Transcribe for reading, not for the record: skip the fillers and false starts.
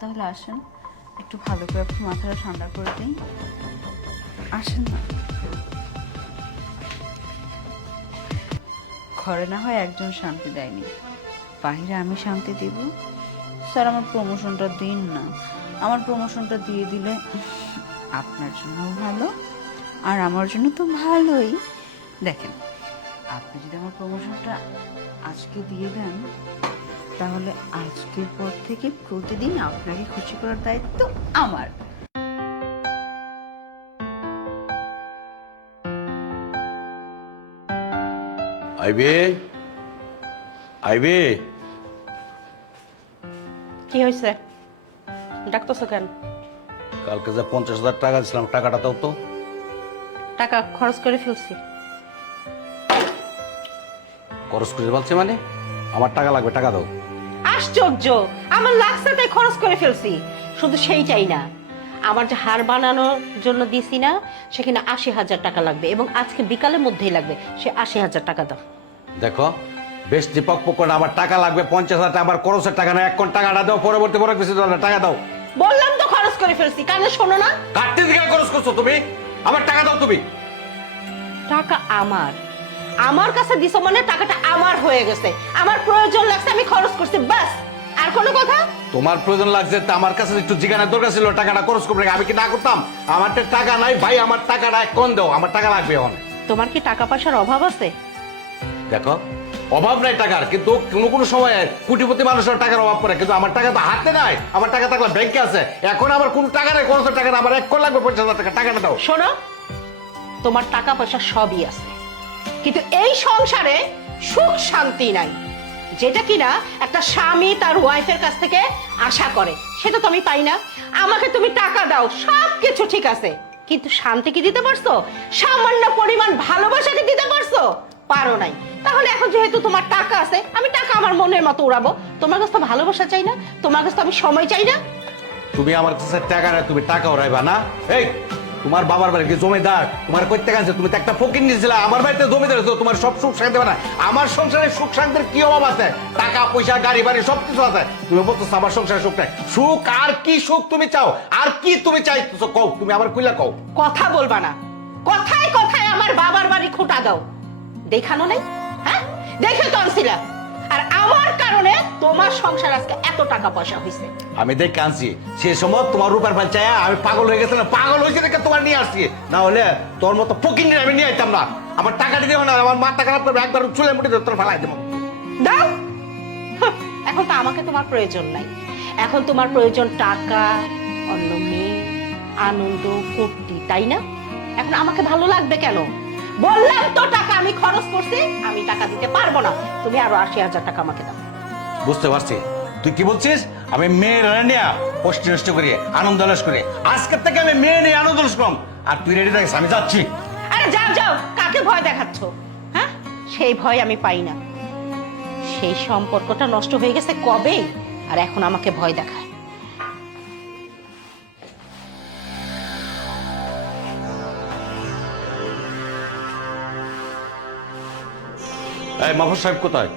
তাহলে আসেন, একটু ভালো করে আপনি মাথাটা ঠান্ডা করে দিন। আসেন না, ঘরে না হয় একজন শান্তি দেয়নি, বাইরে আমি শান্তি দিব। স্যার আমার প্রমোশনটা দিন না, আমার প্রমোশনটা দিয়ে দিলে আপনার জন্য ভালো আর আমার জন্য তো ভালোই। দেখেন, আপনি যদি আমার প্রমোশনটা আজকে দিয়ে দেন, তাহলে আজকের পর থেকে প্রতিদিন আপনাকে খুশি করার দায়িত্ব আমার। আইবে আইবে। কি হয়েছে, ডাকতেছো কেন? কালকে যে 50,000 টাকা দিছিলাম, টাকাটা দাও তো। টাকা খরচ করে ফেলছি। খরচ করে বলছে মানে? আমার টাকা লাগবে, টাকা দাও। আশ্চর্য, আমার লাগছে তাই খরচ করে ফেলছি। শুধু সেইটাই না, আমার যে হার বানানোর জন্য দিছি না, সেখানে 80,000 টাকা লাগবে এবং আজকে বিকালের মধ্যেই লাগবে। সে 80,000 টাকা দাও। দেখো, বেশ দীপক পকড়, আমার টাকা লাগবে 50,000 টাকা। আমার খরচের টাকা না, এখন টাকাটা দাও, পরবর্তী বড় কিছু টাকা দাও। বললাম তো খরচ করে ফেলছি, কানে শোনো না? কাটতে দিকে খরচ করছো তুমি, আমার টাকা দাও তুমি। টাকা আমার, আমার কাছে দিছো মানে টাকাটা আমার হয়ে গেছে। আমার প্রয়োজন লাগছে, আমি খরচ করছি, বাস। আর কোনো কথা? তোমার প্রয়োজন লাগছে তা আমার কাছে একটু জিজ্ঞাসার দরকার ছিল, টাকাটা খরচ করবে, আমি কি না করতাম? আমার তো টাকা নাই ভাই, আমার টাকাটা এখন দাও, আমার টাকা লাগবে এখন। তোমার কি টাকা পয়সার অভাব আছে? দেখো, অভাব নাই টাকার, কিন্তু কোনো সময় কোটিপতি মানুষের টাকার অভাব পড়ে, কিন্তু আমার টাকা তো হাতে নাই। আমার টাকা থাকলে ব্যাংকে আছে। এখন আমার কোনো টাকা নেই, কোনো টাকা নাই, আমার এক লাগবে 50,000 টাকা, টাকাটা দাও। শোনো, তোমার টাকা পয়সা সবই আছে, কিন্তু এই সংসারে সুখ শান্তি নাই, যেটা কিনা একটা স্বামী তার ওয়াইফের কাছ থেকে আশা করে, সেটা তো আমি পাই না। আমাকে তুমি টাকা দাও, সব কিছু ঠিক আছে, কিন্তু শান্তি কি দিতে পারছো? সামান্য পরিমাণ ভালোবাসা কি দিতে পারছো? পারো নাই। তাহলে এখন যেহেতু তোমার টাকা আছে, আমি টাকা আমার মনের মতো উড়াবো। তোমার কাছে তো ভালোবাসা চাই না, তোমার কাছে তো আমি সময় চাই না। তুমি আমার কাছে টাকা নাই, তুমি টাকা ওরাইবা না। এই, তোমার বাবার বাড়ি কি জমিদার? তোমার কই টাকা আছে? তুমি তো একটা ফকির নিয়েছিলে, আমার বাড়িতে জমিদার আছে, তোমার সব সুখ শান্তি না। আমার সংসারে সুখ শান্তির কি অভাব আছে? টাকা পয়সা গাড়ি বাড়ি সবকিছু আছে, তুমি বলছো আমার সংসারে সুখ নাই। সুখ আর কি সুখ তুমি চাও? আর কি তুমি চাইছো কও, তুমি আবার কইলা কও। কথা বলবা না, কথায় কথায় আমার বাবার বাড়ি খোঁটা দাও। দেখানো নাই? হ্যাঁ, দেখে তো আনছিলা। আর আমার কারণে তোমার সংসার আজকে এত টাকা পয়সা হইছে। আমি দেখ কাঁদছি, সে সময় তোমার রূপার পাল চাই আমি পাগল হয়ে গেছে না, পাগল হয়েছে দেখে তোমার নিয়ে আসছি। না হলে তোর মতো ফকির নিয়ে আমি নিয়ে আইতাম না। আমার টাকাটা দেবো না, আমার মাথা খারাপ করবে, একবার চুলে মুঠে তোর ফেলাই দেবো। দাও। এখন তো আমাকে তোমার প্রয়োজন নাই, এখন তোমার প্রয়োজন টাকা, অন্য মেয়ে, আনন্দ, ফুর্তি, তাই না? এখন আমাকে ভালো লাগবে কেন? বললাম তো টাকা আমি খরচ করছি, আমি টাকা দিতে পারবো না। তুমি আরো 80,000 টাকা আমাকে দাও। বুঝতে পারছি তুই কি বলছিস। আমি মেয়ের নিয়ে কষ্ট নষ্ট করি, আনন্দ লাস করি। আজকের থেকে আমি মেয়ে নিয়ে আনন্দ লাস করলাম। আর তুই রেডি থাকিস, আমি যাচ্ছি। আরে যাও যাও, কাকে ভয় দেখাচ্ছ? হ্যাঁ, সেই ভয় আমি পাই না। সেই সম্পর্কটা নষ্ট হয়ে গেছে কবে, আর এখন আমাকে ভয় দেখায়। এই মাহফুজ সাহেব কোথায়?